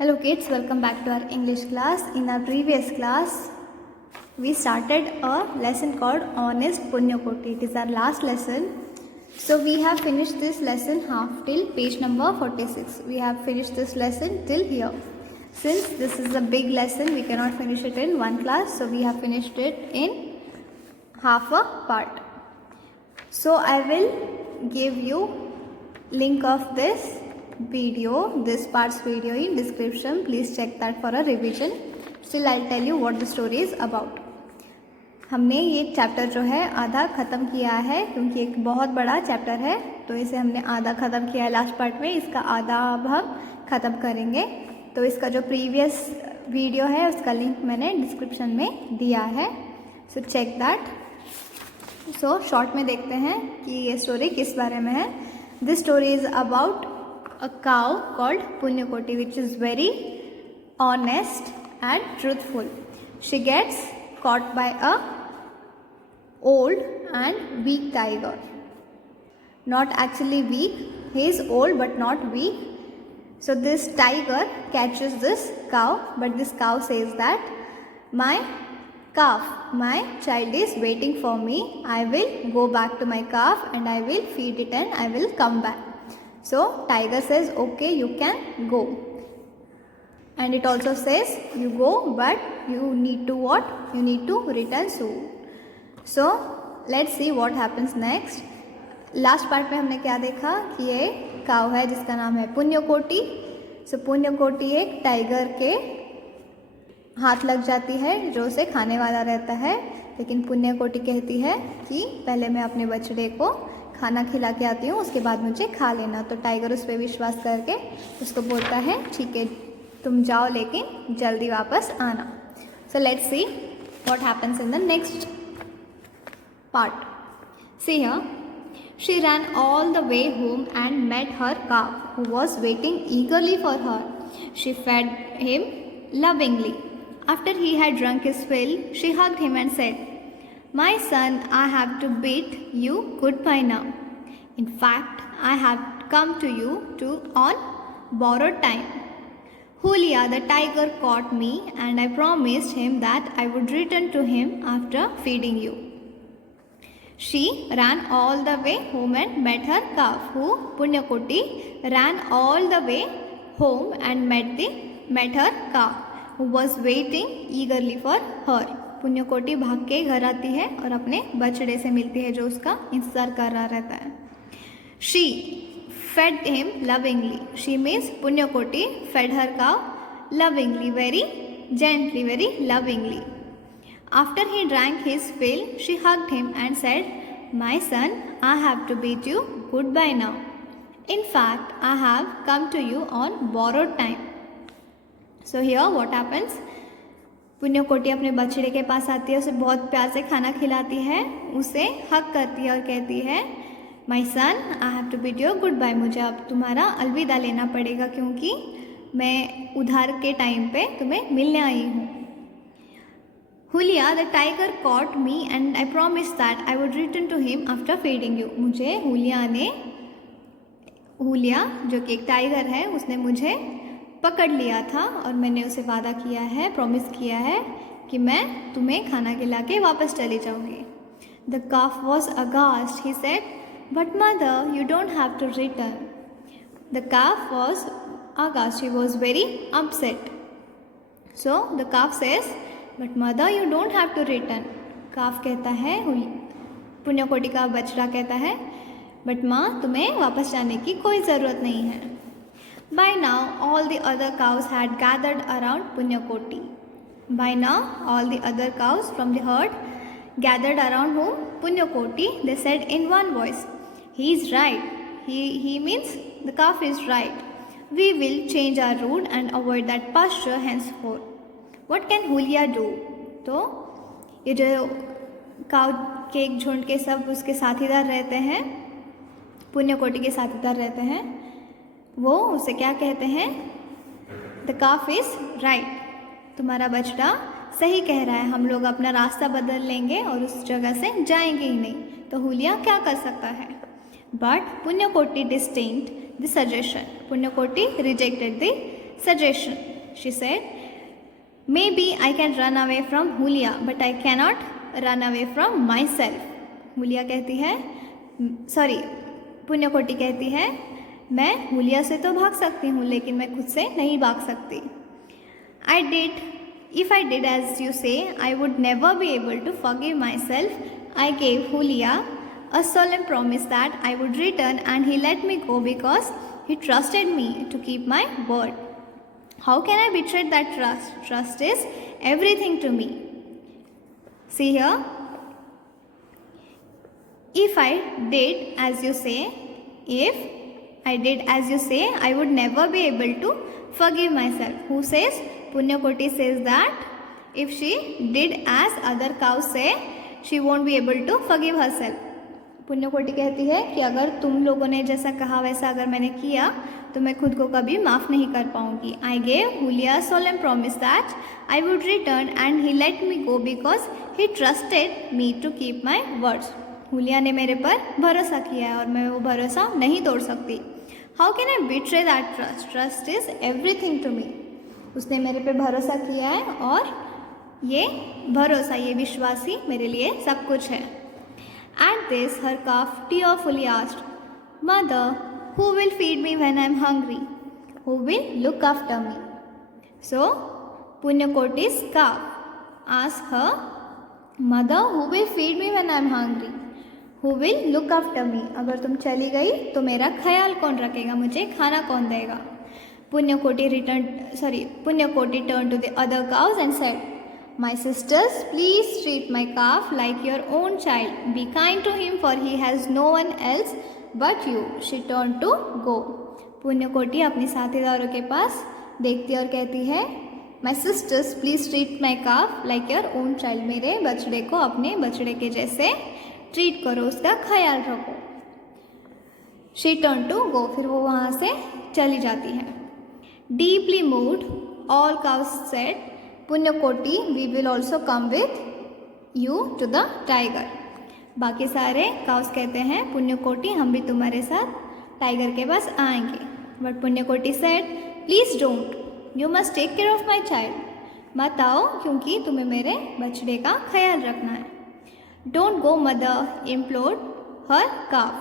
Hello kids, welcome back to our English class. In our previous class, we started a lesson called Honest Punyakoti. It is our last lesson. So we have finished this lesson half till page number 46. We have finished this lesson till here. Since this is a big lesson, we cannot finish it in one class. So we have finished it in half a part. So I will give you link of this part's video in description. Please check that for a revision. Still I'll tell you what the story is about. हमने ये chapter जो है आधा ख़त्म किया है, क्योंकि एक बहुत बड़ा चैप्टर है तो इसे हमने आधा ख़त्म किया है लास्ट पार्ट में. इसका आधा अब हम ख़त्म करेंगे. तो इसका जो प्रीवियस वीडियो है उसका लिंक मैंने डिस्क्रिप्शन में दिया है. So check that. So short में देखते हैं कि ये स्टोरी किस बारे में है. This story is about a cow called Punyakoti, which is very honest and truthful. She gets caught by a old and weak tiger. Not actually weak, he is old but not weak. So this tiger catches this cow, but this cow says that my calf, my child is waiting for me. I will go back to my calf and I will feed it and I will come back. So tiger says, okay, you can go. And it also says, you go, but you need to what? You need to return soon. So let's see what happens next. Last part में हमने क्या देखा कि ये काव है जिसका नाम है पुण्यकोटी. सो पुण्यकोटी एक टाइगर के हाथ लग जाती है जो उसे खाने वाला रहता है. लेकिन पुण्यकोटी कहती है कि पहले मैं अपने बछड़े को खाना खिला के आती हूँ, उसके बाद मुझे खा लेना. तो टाइगर उस पर विश्वास करके उसको बोलता है ठीक है तुम जाओ लेकिन जल्दी वापस आना. So let's see what happens in the next part. See here, she ran all the way home and met her cow who was waiting eagerly for her. She fed him lovingly. After he had drunk his fill, she hugged him and said, my son, I have to bid you goodbye now. In fact, I have come to you on borrowed time. Julia the tiger caught me and I promised him that I would return to him after feeding you. She ran all the way home and met her calf. Who? Punyakoti ran all the way home and met her calf who was waiting eagerly for her. पुण्यकोटी भाग के घर आती है और अपने बछड़े से मिलती है जो उसका इंतज़ार कर रहा रहता है. She fed him lovingly. She means Punyakoti fed her cow lovingly, very gently, very lovingly. After he drank his fill, she hugged him and said, my son, I have to bid you goodbye now. In fact I have come to you on borrowed time. So here what happens. Punyakoti अपने बछड़े के पास आती है, उसे बहुत प्यार से खाना खिलाती है, उसे हक करती है और कहती है my son, I have to bid you goodbye. मुझे अब तुम्हारा अलविदा लेना पड़ेगा क्योंकि मैं उधार के टाइम पे तुम्हें मिलने आई हूँ. Huliya the tiger caught me and I promise that I would return to him after feeding you. मुझे हुलिया जो कि एक टाइगर है उसने मुझे पकड़ लिया था और मैंने उसे वादा किया है, प्रॉमिस किया है कि मैं तुम्हें खाना खिला के वापस चली जाऊंगी. The calf was aghast. He said, but mother you don't have to return. The calf was aghast. He was very upset. So the calf says, but mother you don't have to return. Calf कहता है, पुण्यकोटी का बछड़ा कहता है, but माँ तुम्हें वापस जाने की कोई ज़रूरत नहीं है. By now, all the other cows had gathered around Punyakoti. By now, all the other cows from the herd gathered around whom? Punyakoti. They said in one voice, he is right. He means the calf is right. We will change our route and avoid that pasture henceforth. What can Julia do? तो ये जो काव के एक झुंड के सब उसके साथीदार रहते हैं, पुण्यकोटी के साथीदार रहते हैं, वो उसे क्या कहते हैं, द काफ इज़ राइट. तुम्हारा बछड़ा सही कह रहा है, हम लोग अपना रास्ता बदल लेंगे और उस जगह से जाएंगे ही नहीं. तो हुलिया क्या कर सकता है. But Punyakoti distinct the suggestion. Punyakoti rejected the suggestion. She said, maybe I can run away from Julia, but I cannot run away from myself. हुलिया कहती है, सॉरी पुण्यकोटि कहती है, मैं हुलिया से तो भाग सकती हूँ लेकिन मैं खुद से नहीं भाग सकती. If I did as you say, I would never be able to forgive myself. I gave Julia a solemn promise that I would return and he let me go because he trusted me to keep my word. How can I betray that trust? Trust is everything to me. See here. If I did as you say, I would never be able to forgive myself. Who says? Punyakoti says that if she did as other cows say, she won't be able to forgive herself. पुण्यकोटि कहती है कि अगर तुम लोगों ने जैसा कहा वैसा अगर मैंने किया तो मैं खुद को कभी माफ़ नहीं कर पाऊंगी. I gave Julia a solemn promise that I would return and he let me go because he trusted me to keep my words. हुलिया ने मेरे पर भरोसा किया है और मैं वो भरोसा नहीं तोड़ सकती. How can I betray that trust? Trust is everything to me. उसने मेरे पे भरोसा किया है और ये भरोसा, ये विश्वास ही मेरे लिए सब कुछ है. At this, her calf tearfully asked, Mother, who will feed me when I am hungry? Who will look after me? So, Punyakoti's calf asked her, Mother, who will feed me when I am hungry? Who will look after me? अगर तुम चली गई तो मेरा ख्याल कौन रखेगा, मुझे खाना कौन देगा? Punyakoti turned to the other cows and said, My sisters, please treat my calf like your own child. Be kind to him for he has no one else but you. She turned to go. पुण्यकोटि अपनी साथीदारों के पास देखती और कहती है, My sisters, please treat my calf like your own child. मेरे बछड़े को अपने बछड़े के जैसे ट्रीट करो, उसका ख्याल रखो. She turned to go. फिर वो वहाँ से चली जाती है. Deeply moved, all cows said, Punyakoti, we will also come with you to the tiger. बाकी सारे काउस कहते हैं, पुण्यकोटि हम भी तुम्हारे साथ टाइगर के पास आएंगे. But Punyakoti said, please don't, you must take care of my child. मत आओ क्योंकि तुम्हें मेरे बछड़े का ख्याल रखना है. Don't go mother, implored her calf.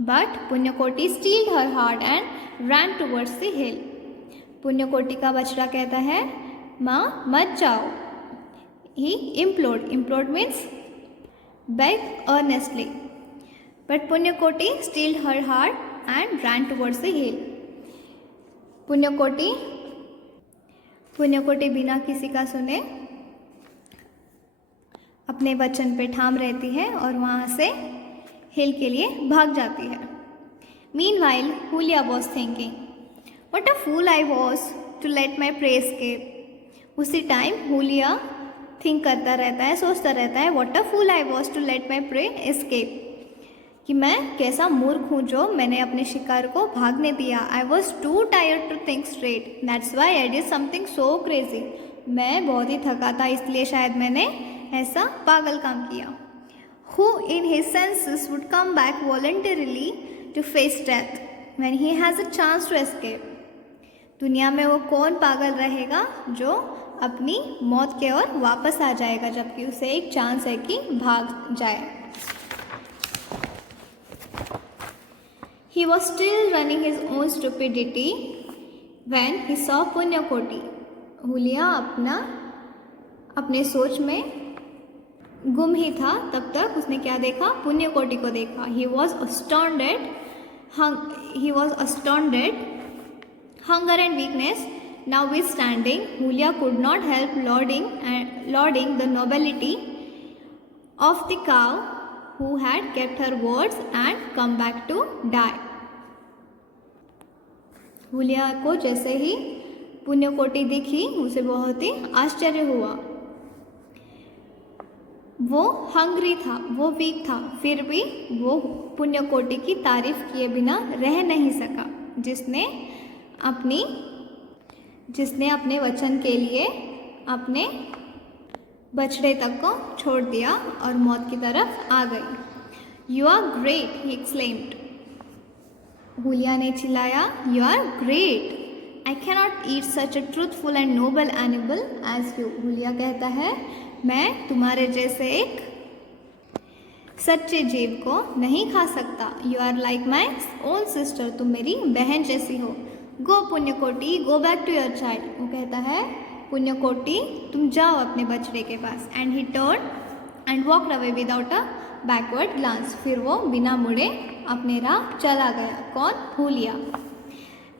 But Punyakoti steeled her heart and ran towards the hill. Punyakoti का बछड़ा कहता है, माँ मत जाओ. He implored means beg earnestly. But Punyakoti steeled her heart and ran towards the hill. पुण्यकोटि बिना किसी का सुने अपने वचन पे ठाम रहती है और वहाँ से हिल के लिए भाग जाती है. Meanwhile, Julia was thinking, what a fool I was to let my prey escape. उसी टाइम हुलिया थिंक करता रहता है, सोचता रहता है, what a fool I was to let my prey escape, कि मैं कैसा मूर्ख हूँ जो मैंने अपने शिकार को भागने दिया. I was too tired to think straight, that's why I did something so crazy. मैं बहुत ही थका था इसलिए शायद मैंने ऐसा पागल काम किया. Who in his senses would come back voluntarily to face death when he has a chance to escape. दुनिया में वो कौन पागल रहेगा जो अपनी मौत के ओर वापस आ जाएगा जबकि उसे एक चांस है कि भाग जाए. He was still running his own stupidity when he saw Punyakoti. हुलिया अपने सोच में गुम ही था, तब तक उसने क्या देखा, पुण्यकोटि को देखा. He was astounded, hunger and weakness notwithstanding, Julia could not help lauding the nobility of the cow who had kept her words and come back to die. Julia को जैसे ही पुण्यकोटि दिखी उसे बहुत ही आश्चर्य हुआ. वो हंग्री था, वो वीक था, फिर भी वो पुण्यकोटि की तारीफ किए बिना रह नहीं सका, जिसने अपने वचन के लिए अपने बछड़े तक को छोड़ दिया और मौत की तरफ आ गई. You are great, he exclaimed. Huliya ने चिल्लाया, you are great, I cannot eat such a truthful and noble animal as you. हुलिया कहता है मैं तुम्हारे जैसे एक सच्चे जीव को नहीं खा सकता. You are like my own sister. तुम मेरी बहन जैसी हो. Go पुण्यकोटि, go back to your child. वो कहता है पुण्यकोटि तुम जाओ अपने बछड़े के पास. And he turned and walked away without a backward glance. फिर वो बिना मुड़े अपने राह चला गया. कौन? हुलिया.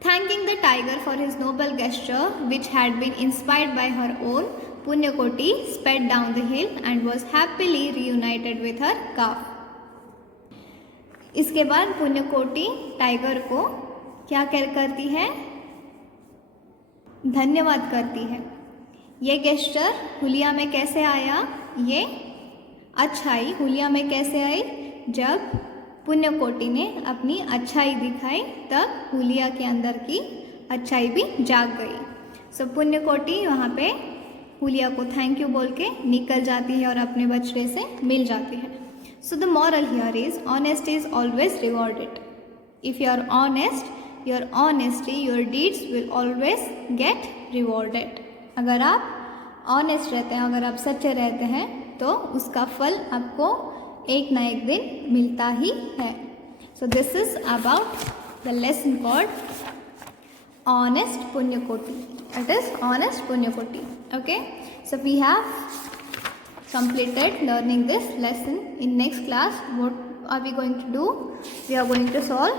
Thanking the tiger for his noble gesture, which had been inspired by her own, Punyakoti sped down the hill and was happily reunited with her calf. इसके बाद पुण्यकोटि टाइगर को क्या करती है? धन्यवाद करती है. ये गेस्चर हुलिया में कैसे आया? ये अच्छाई हुलिया में कैसे आई? जब पुण्यकोटि ने अपनी अच्छाई दिखाई तब हुलिया के अंदर की अच्छाई भी जाग गई. सो पुण्यकोटि वहाँ पे हुलिया को थैंक यू बोल के निकल जाती है और अपने बछड़े से मिल जाती है. So the moral here is honest is always rewarded. If you are honest, your honesty, your deeds will always get rewarded. अगर आप ऑनेस्ट रहते हैं, अगर आप सच्चे रहते हैं तो उसका फल आपको एक ना एक दिन मिलता ही है. So this is about the lesson called honest Punyakoti. It is honest Punyakoti. Okay, so we have completed learning this lesson. In next class, what are we going to do? We are going to solve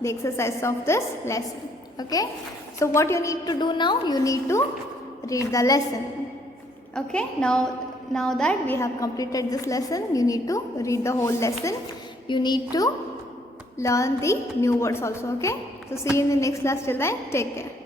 the exercise of this lesson. Okay, so what you need to do now? You need to read the lesson. Okay, now that we have completed this lesson, you need to read the whole lesson. You need to learn the new words also. Okay, so see you in the next class. Till then, take care.